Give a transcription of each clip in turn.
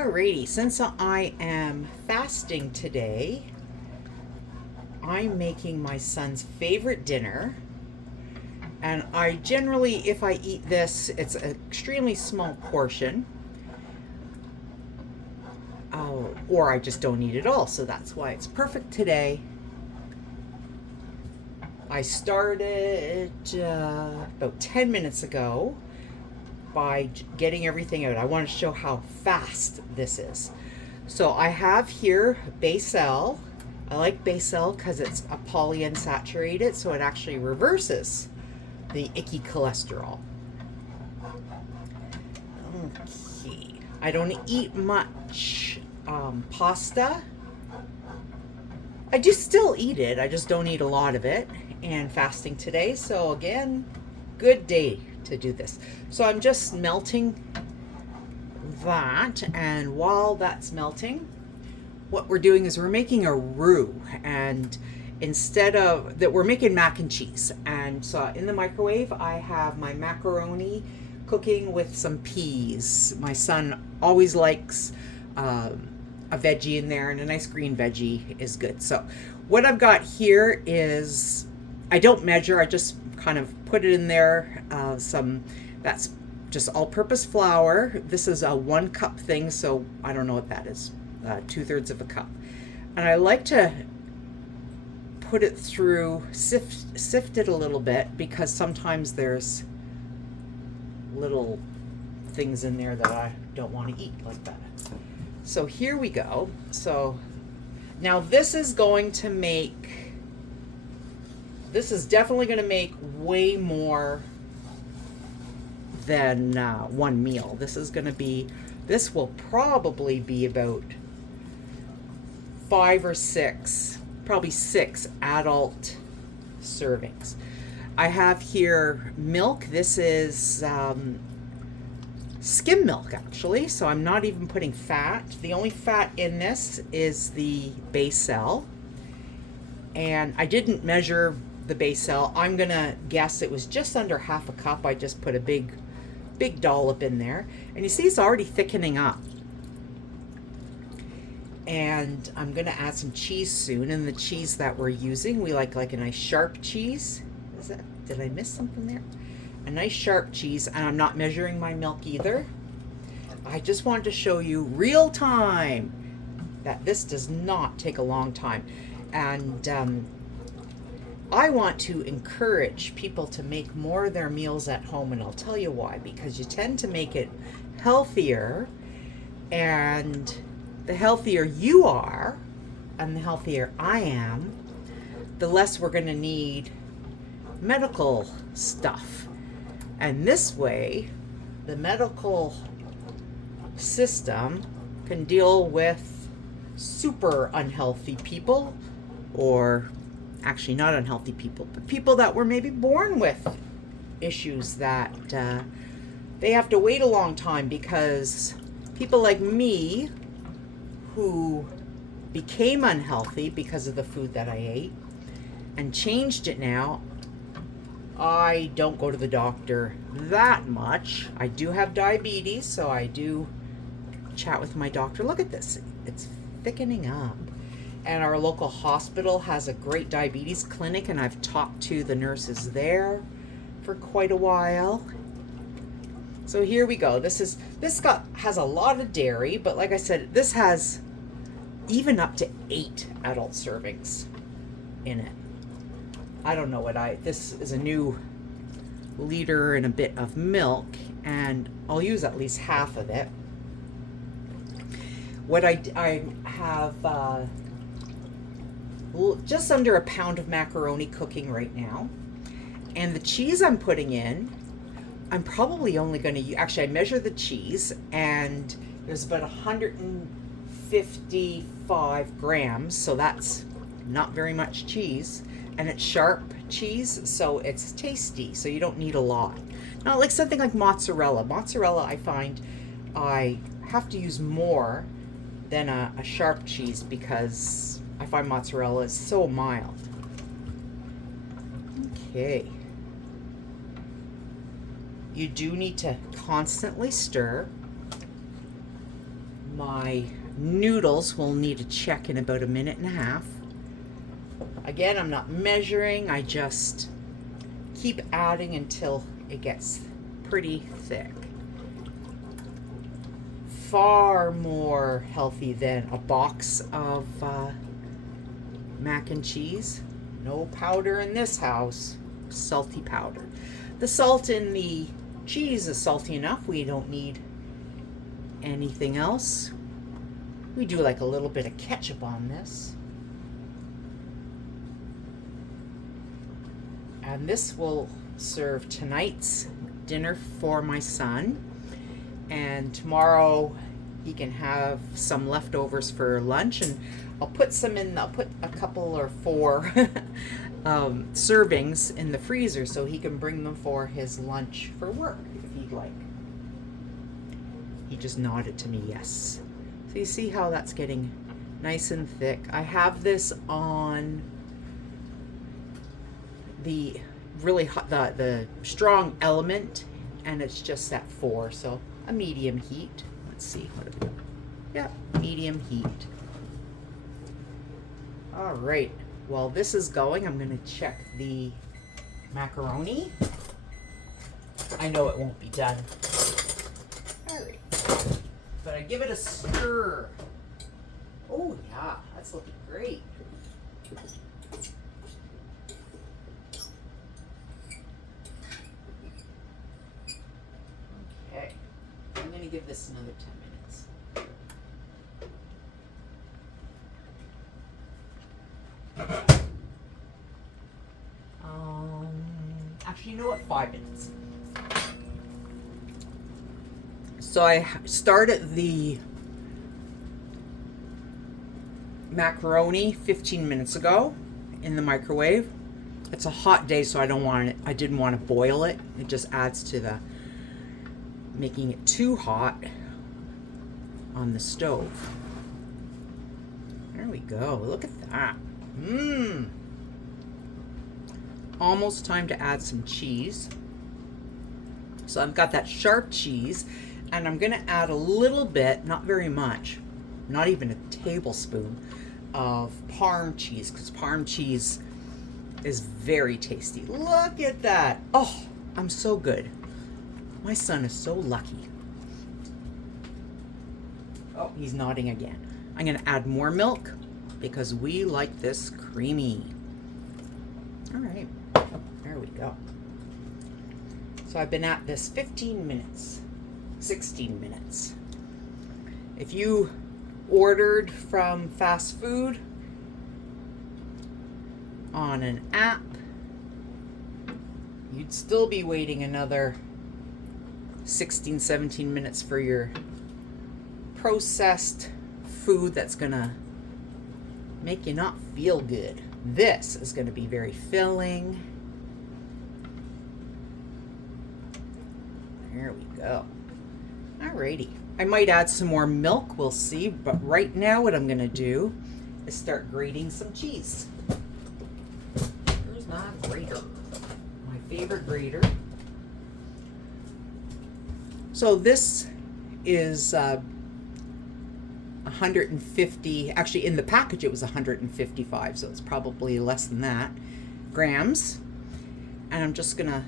Alrighty, since I am fasting today, I'm making my son's favorite dinner. And I generally, if I eat this, it's an extremely small portion. Or I just don't eat it all, so that's why it's perfect today. I started about 10 minutes ago by getting everything out. I want to show how fast this is. So I have here basil. I like basil because it's a polyunsaturated, so it actually reverses the icky cholesterol. Okay. I don't eat much pasta. I do still eat it, I just don't eat a lot of it. And fasting today, so again, good day to do this. So I'm just melting that, and while that's melting, what we're doing is we're making a roux, and instead of that, we're making mac and cheese. And so in the microwave I have my macaroni cooking with some peas. My son always likes a veggie in there, and a nice green veggie is good. So what I've got here is, I don't measure, I just kind of put it in there. That's just all-purpose flour. This is a 1 cup thing, so I don't know what that is, 2/3 of a cup. And I like to put it through, sift it a little bit, because sometimes there's little things in there that I don't want to eat like that. So here we go. So now this is definitely going to make way more than one meal. This will probably be about 5 or 6, probably 6 adult servings. I have here milk. This is skim milk, actually, so I'm not even putting fat. The only fat in this is the basil, and I didn't measure the basil. I'm gonna guess it was just under half a cup. I just put a big dollop in there, and you see it's already thickening up. And I'm gonna add some cheese soon, and the cheese that we're using, we like a nice sharp cheese. Did I miss something there? A nice sharp cheese, and I'm not measuring my milk either. I just wanted to show you real time that this does not take a long time. And I want to encourage people to make more of their meals at home, and I'll tell you why. Because you tend to make it healthier, and the healthier you are and the healthier I am, the less we're going to need medical stuff. And this way, the medical system can deal with super unhealthy people, or actually not unhealthy people, but people that were maybe born with issues that they have to wait a long time, because people like me who became unhealthy because of the food that I ate and changed it now, I don't go to the doctor that much. I do have diabetes, so I do chat with my doctor. Look at this, it's thickening up. And our local hospital has a great diabetes clinic, and I've talked to the nurses there for quite a while. So here we go. This has a lot of dairy, but like I said, this has even up to 8 adult servings in it. I don't know this is a new liter and a bit of milk, and I'll use at least half of it. What I have just under a pound of macaroni cooking right now, and the cheese I'm putting in, I'm probably only going to actually, I measured the cheese, and there's about 155 grams, so that's not very much cheese. And it's sharp cheese, so it's tasty, so you don't need a lot. Not like something like mozzarella. Mozzarella, I find I have to use more than a sharp cheese, because I find mozzarella is so mild. Okay. You do need to constantly stir. My noodles will need to check in about a minute and a half. Again, I'm not measuring, I just keep adding until it gets pretty thick. Far more healthy than a box of mac and cheese. No powder in this house, salty powder. The salt in the cheese is salty enough, we don't need anything else. We do like a little bit of ketchup on this. And this will serve tonight's dinner for my son. And tomorrow he can have some leftovers for lunch, and I'll put some in, I'll put a couple or 4 servings in the freezer so he can bring them for his lunch for work if he'd like. He just nodded to me yes. So you see how that's getting nice and thick. I have this on the really hot, the strong element, and it's just at 4, so a medium heat. Let's see, what do we do? Yeah, medium heat. All right, while this is going, I'm gonna check the macaroni. I know it won't be done. All right, but I give it a stir. Oh yeah, that's looking great. Okay, I'm gonna give this another 10 minutes. Actually, you know what? 5 minutes. So I started the macaroni 15 minutes ago in the microwave. It's a hot day, so I didn't want to boil it. It just adds to the making it too hot on the stove. There we go. Look at that. Almost time to add some cheese. So I've got that sharp cheese, and I'm going to add a little bit, not very much, not even a tablespoon of Parm cheese, because Parm cheese is very tasty. Look at that. Oh, I'm so good. My son is so lucky. Oh, he's nodding again. I'm going to add more milk because we like this creamy. All right, there we go. So I've been at this 15 minutes, 16 minutes. If you ordered from fast food on an app, you'd still be waiting another 16, 17 minutes for your processed food that's gonna make you not feel good. This is gonna be very filling. There we go. Alrighty. I might add some more milk, we'll see, but right now what I'm gonna do is start grating some cheese. Here's my grater, my favorite grater. So this is 150, actually in the package it was 155, so it's probably less than that, grams. And I'm just gonna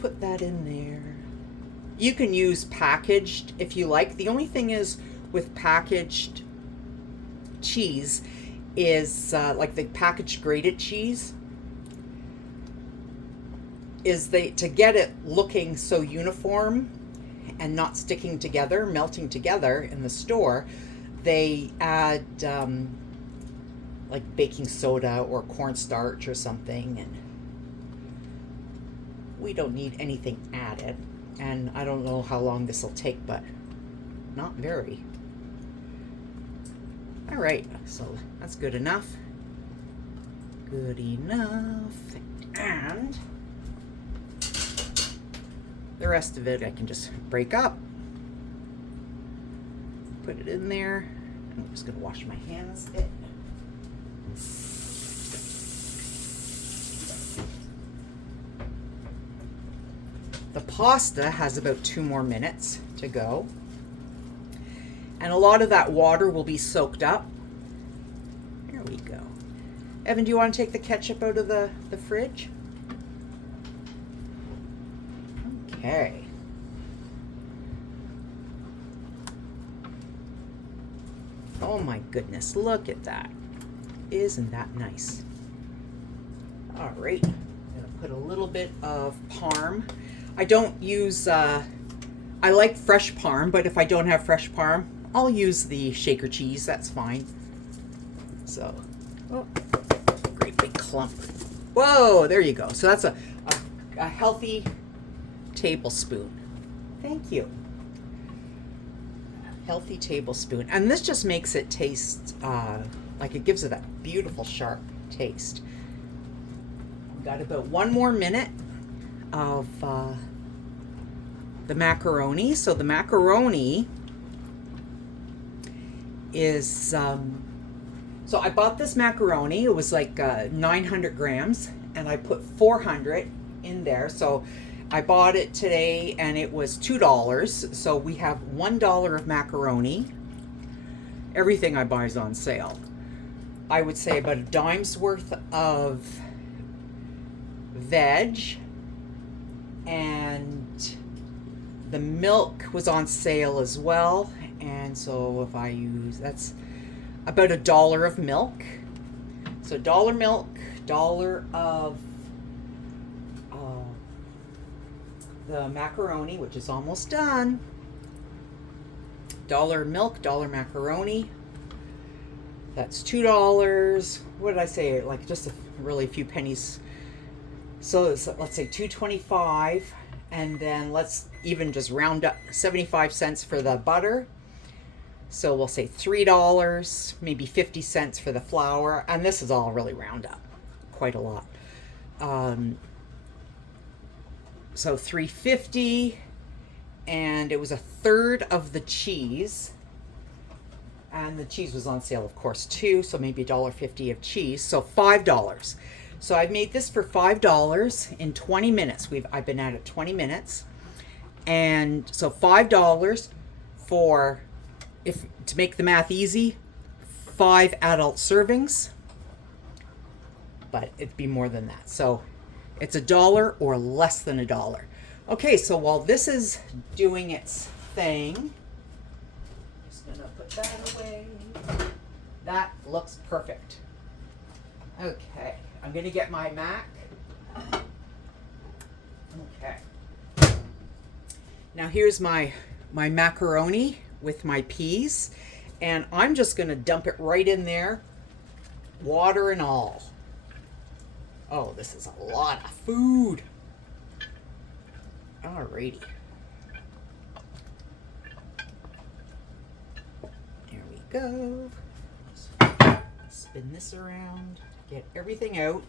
put that in there. You can use packaged if you like. The only thing is with packaged cheese is like the packaged grated cheese is to get it looking so uniform and not sticking together, melting together in the store, they add like baking soda or cornstarch or something, and we don't need anything added. And I don't know how long this will take, but not very. All right, so that's good enough. Good enough. And the rest of it I can just break up. Put it in there. I'm just gonna wash my hands. The pasta has about 2 more minutes to go. And a lot of that water will be soaked up. There we go. Evan, do you want to take the ketchup out of the fridge? Okay. Oh my goodness, look at that. Isn't that nice? All right, I'm gonna put a little bit of parm. I don't use, I like fresh parm, but if I don't have fresh parm, I'll use the shaker cheese, that's fine. So, oh, great big clump. Whoa, there you go. So that's a healthy tablespoon. Thank you. Healthy tablespoon. And this just makes it taste, like it gives it that beautiful sharp taste. We've got about 1 more minute of the macaroni. So the macaroni is, so I bought this macaroni. It was like 900 grams and I put 400 in there. So I bought it today and it was $2. So we have $1 of macaroni. Everything I buy is on sale. I would say about a dime's worth of veg, and the milk was on sale as well. And so if I use, that's about $1 of milk. So $1 milk, $1 of the macaroni, which is almost done. $1 milk, $1 macaroni. That's $2. What did I say? Like just really a few pennies. So let's say $2.25, and then let's even just round up 75 cents for the butter. So we'll say $3, maybe 50 cents for the flour, and this is all really round up, quite a lot. So $3.50, and it was a third of the cheese, and the cheese was on sale, of course, too. So maybe $1.50 of cheese, so $5. So I've made this for $5 in 20 minutes. I've been at it 20 minutes, and so $5 for, if to make the math easy, 5 adult servings, but it'd be more than that. So it's $1 or less than $1. Okay, so while this is doing its thing, just gonna put that away. That looks perfect. Okay, I'm gonna get my Mac. Okay. Now here's my macaroni with my peas, and I'm just gonna dump it right in there, water and all. Oh, this is a lot of food. Alrighty. There we go. Spin this around, get everything out,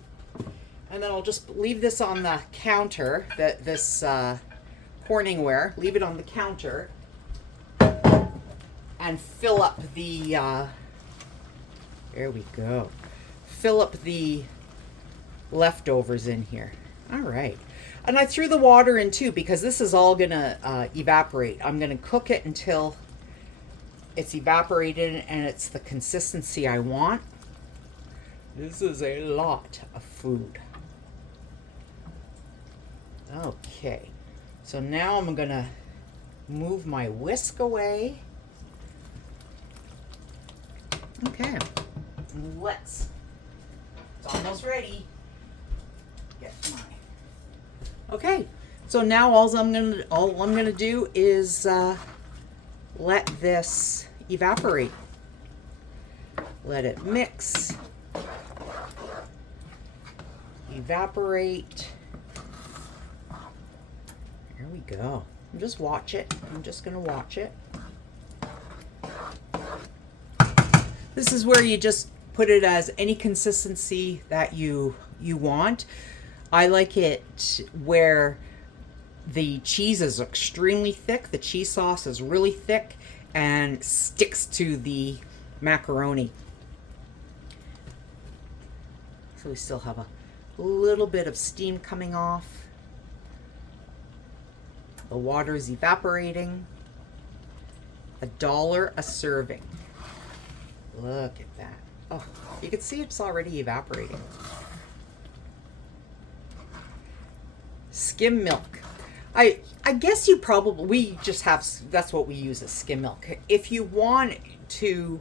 and then I'll just leave this on the counter, this Corningware, leave it on the counter, and fill up the, there we go, fill up the leftovers in here. All right. And I threw the water in too, because this is all gonna evaporate. I'm gonna cook it until it's evaporated and it's the consistency I want. This is a lot of food. Okay, so now I'm gonna move my whisk away. Okay, it's almost ready. Get my, okay, so now all I'm gonna do is let this evaporate. Let it mix. Evaporate. There we go. Just watch it. I'm just gonna watch it. This is where you just put it as any consistency that you want. I like it where the cheese is extremely thick, the cheese sauce is really thick and sticks to the macaroni. So we still have a little bit of steam coming off. The water is evaporating. $1 a serving. Look at that. Oh, you can see it's already evaporating. Skim milk. I guess you probably, we just have, that's what we use as skim milk. If you want to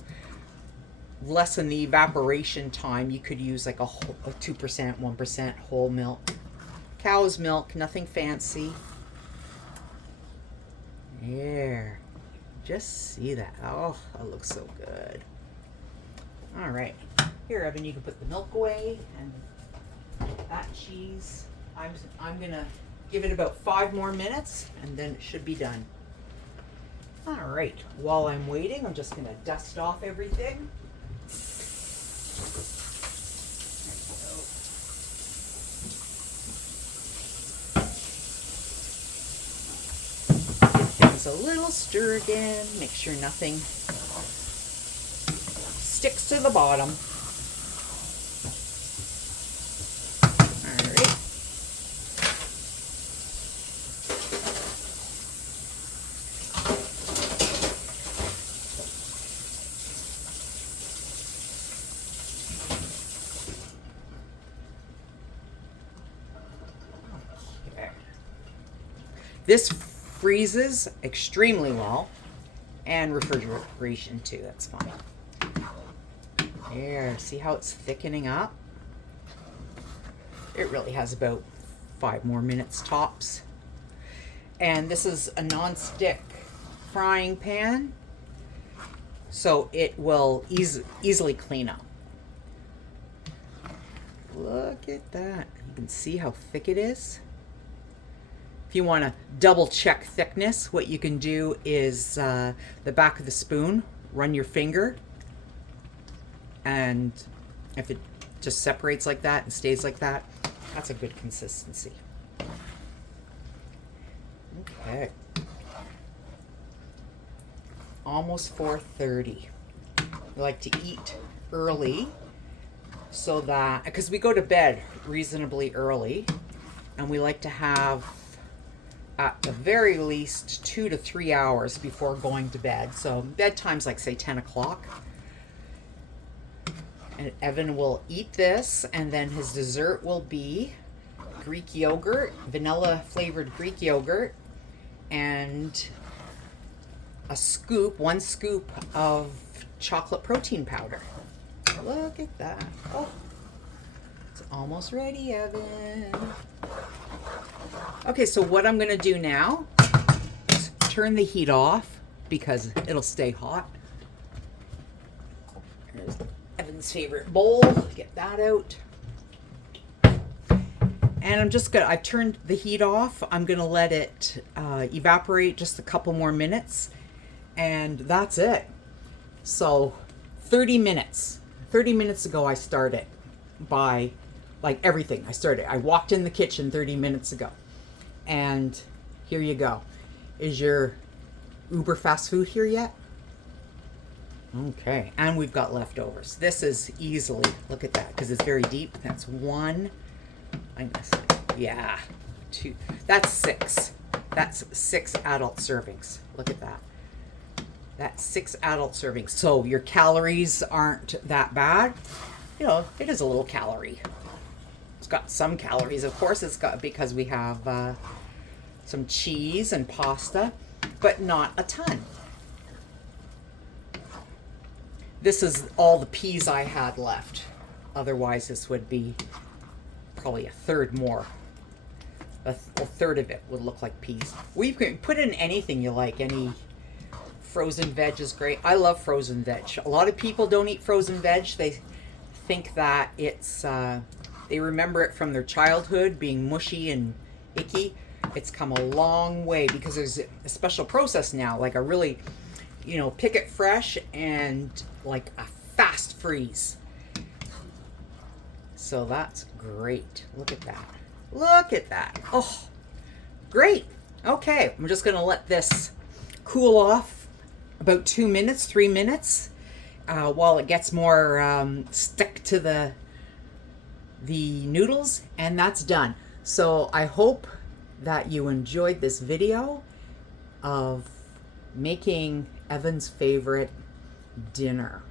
lessen the evaporation time, you could use like a 2%, 1% whole milk. Cow's milk, nothing fancy. There. Just see that. Oh, that looks so good. All right. Here, Evan, you can put the milk away and that cheese. I'm gonna give it about 5 more minutes and then it should be done. All right. While I'm waiting, I'm just gonna dust off everything. A little stir again, make sure nothing sticks to the bottom. All right. Okay. This freezes extremely well, and refrigeration too, that's fine. There, see how it's thickening up? It really has about 5 more minutes tops. And this is a non-stick frying pan, so it will easily clean up. Look at that. You can see how thick it is. If you want to double check thickness, what you can do is the back of the spoon, run your finger, and if it just separates like that and stays like that, that's a good consistency. Okay. Almost 4:30. We like to eat early so that, because we go to bed reasonably early, and we like to have at the very least 2 to 3 hours before going to bed. So bedtime's like, say, 10 o'clock. And Evan will eat this, and then his dessert will be Greek yogurt, vanilla flavored Greek yogurt, and one scoop of chocolate protein powder. Look at that. Oh, it's almost ready, Evan. Okay, so what I'm gonna do now is turn the heat off because it'll stay hot. There's Evan's favorite bowl, get that out. And I've turned the heat off. I'm gonna let it evaporate just a couple more minutes, and that's it. So 30 minutes. 30 minutes ago I started by, like, everything. I walked in the kitchen 30 minutes ago. And here you go. Is your Uber fast food here yet? Okay, and we've got leftovers. This is easily, look at that, because it's very deep. That's 1, yeah, 2, that's 6. That's 6 adult servings. Look at that. That's 6 adult servings. So your calories aren't that bad. You know, it is a little calorie. It's got some calories, of course. It's got, because we have some cheese and pasta, but not a ton. This is all the peas I had left. Otherwise, this would be probably a third more. A third of it would look like peas. We can put in anything you like. Any frozen veg is great. I love frozen veg. A lot of people don't eat frozen veg. They think that it's they remember it from their childhood being mushy and icky. It's come a long way because there's a special process now, like a really, pick it fresh and like a fast freeze. So that's great. Look at that. Look at that. Oh, great. Okay, I'm just gonna let this cool off about 2 minutes, 3 minutes, while it gets more stick to the noodles, and that's done. So I hope that you enjoyed this video of making Evan's favorite dinner.